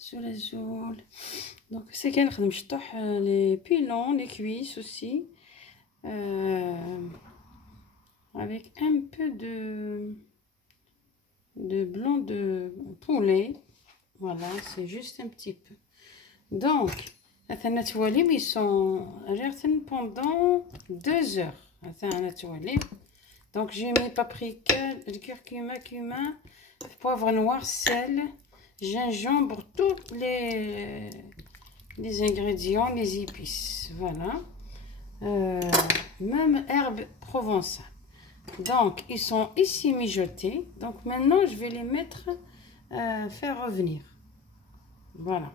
sur les ongles. Donc c'est qu'elle les pilons, les cuisses aussi, avec un peu de blanc de poulet. Voilà, c'est juste un petit peu. Donc ils sont pendant 2 heures. Donc j'ai mis paprika, le curcuma, cumin, poivre noir, sel, gingembre, tous les ingrédients, les épices. Voilà. Même herbe provençale. Donc ils sont ici mijotés. Donc maintenant je vais les mettre, faire revenir. Voilà.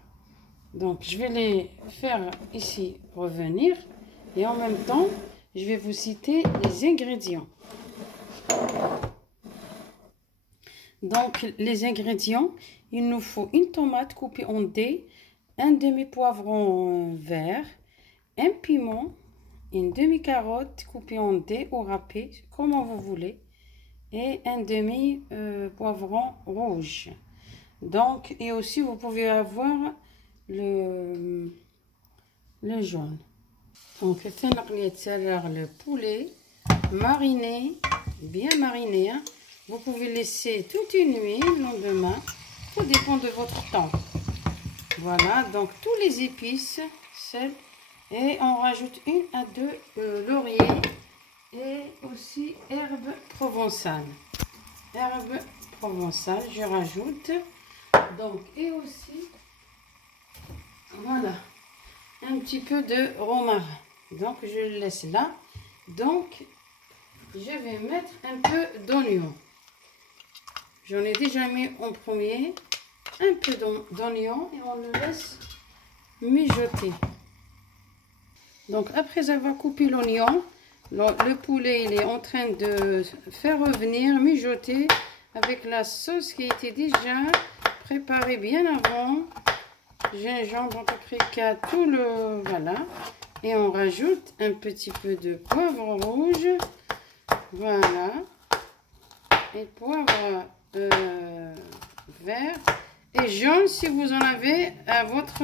Donc je vais les faire ici revenir et en même temps je vais vous citer les ingrédients. Donc les ingrédients, il nous faut une tomate coupée en dés, un demi-poivron vert, un piment, une demi-carotte coupée en dés ou râpée, comme vous voulez, et un demi-poivron rouge. Donc, et aussi vous pouvez avoir le jaune. Donc le poulet mariné, bien mariné, hein. Vous pouvez laisser toute une nuit, le lendemain, tout dépend de votre temps. Voilà, donc tous les épices, sel, et on rajoute 1 à 2 lauriers et aussi herbe provençale. Herbe provençale, je rajoute. Donc, et aussi, voilà, un petit peu de romarin. Donc, je le laisse là. Donc, je vais mettre un peu d'oignon. J'en ai déjà mis en premier un peu d'oignon et on le laisse mijoter. Donc, après avoir coupé l'oignon, le poulet il est en train de faire revenir, mijoter avec la sauce qui était déjà préparée bien avant. Gingembre, paprika, tout le voilà, et on rajoute un petit peu de poivre rouge, voilà, et poivre vert et jaune si vous en avez à votre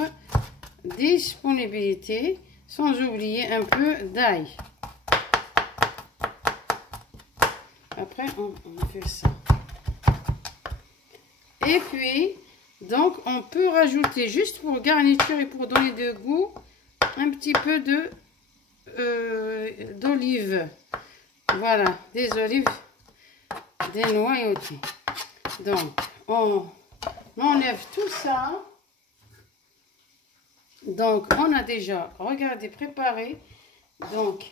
disponibilité, sans oublier un peu d'ail. Après on fait ça, et puis donc on peut rajouter juste pour garniture et pour donner de goût un petit peu d'olive. Voilà, des olives, des noyautées. Donc on enlève tout ça. Donc on a déjà, regardez, préparé. Donc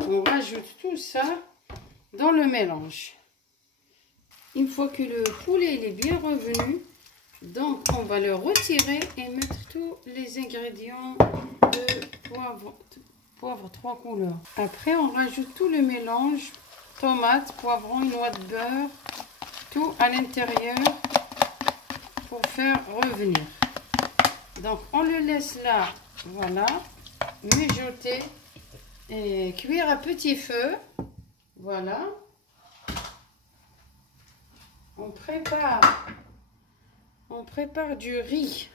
on rajoute tout ça dans le mélange. Une fois que le poulet il est bien revenu, donc on va le retirer et mettre tous les ingrédients de poivre 3 couleurs. Après on rajoute tout le mélange, tomate, poivron, noix de beurre, tout à l'intérieur pour faire revenir. Donc on le laisse là, voilà, mijoter et cuire à petit feu. Voilà. On prépare du riz.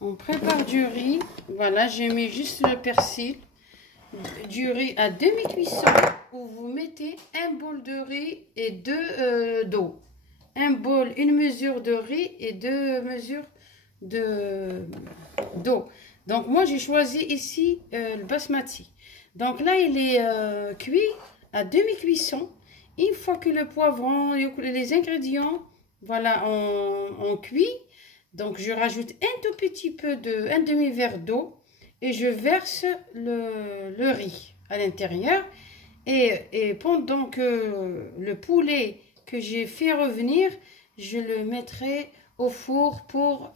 On prépare du riz. Voilà, j'ai mis juste le persil. Du riz à demi-cuisson où vous mettez un bol de riz et 2 d'eau. Un bol, une mesure de riz et 2 mesures d'eau. Donc moi j'ai choisi ici le basmati. Donc là il est cuit à demi-cuisson. Une fois que le poivron, les ingrédients, voilà, on cuit, donc je rajoute un tout petit peu un demi-verre d'eau et je verse le riz à l'intérieur. Et pendant que le poulet que j'ai fait revenir, je le mettrai au four pour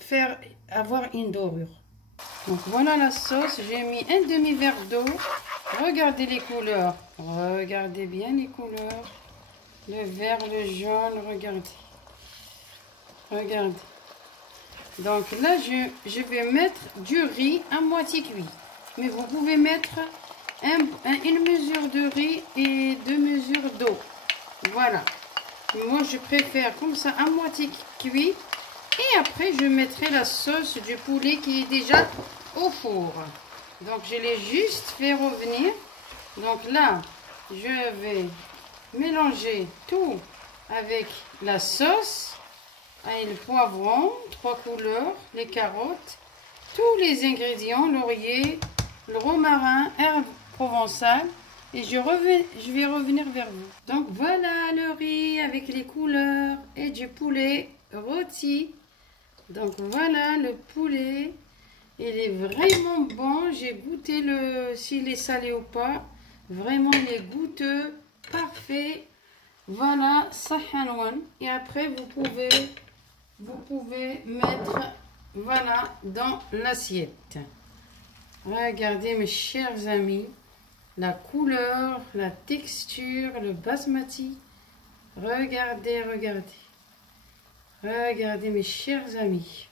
avoir une dorure. Donc voilà la sauce, j'ai mis un demi-verre d'eau. Regardez les couleurs, regardez bien les couleurs. Le vert, le jaune, regardez. Regardez. Donc là, je vais mettre du riz à moitié cuit. Mais vous pouvez mettre une mesure de riz et 2 mesures d'eau. Voilà. Moi, je préfère comme ça à moitié cuit Et après, je mettrai la sauce du poulet qui est déjà au four. Donc, je l'ai juste fait revenir. Donc là, je vais mélanger tout avec la sauce et le poivron, 3 couleurs, les carottes, tous les ingrédients, laurier, le romarin, herbes provençales. Et je vais revenir vers vous. Donc voilà le riz avec les couleurs et du poulet rôti. Donc voilà le poulet. Il est vraiment bon. J'ai goûté s'il est salé ou pas. Vraiment il est goûteux. Parfait. Voilà, sahanwan. Et après vous pouvez mettre voilà dans l'assiette. Regardez mes chers amis. La couleur, la texture, le basmati. Regardez, regardez. Regardez mes chers amis.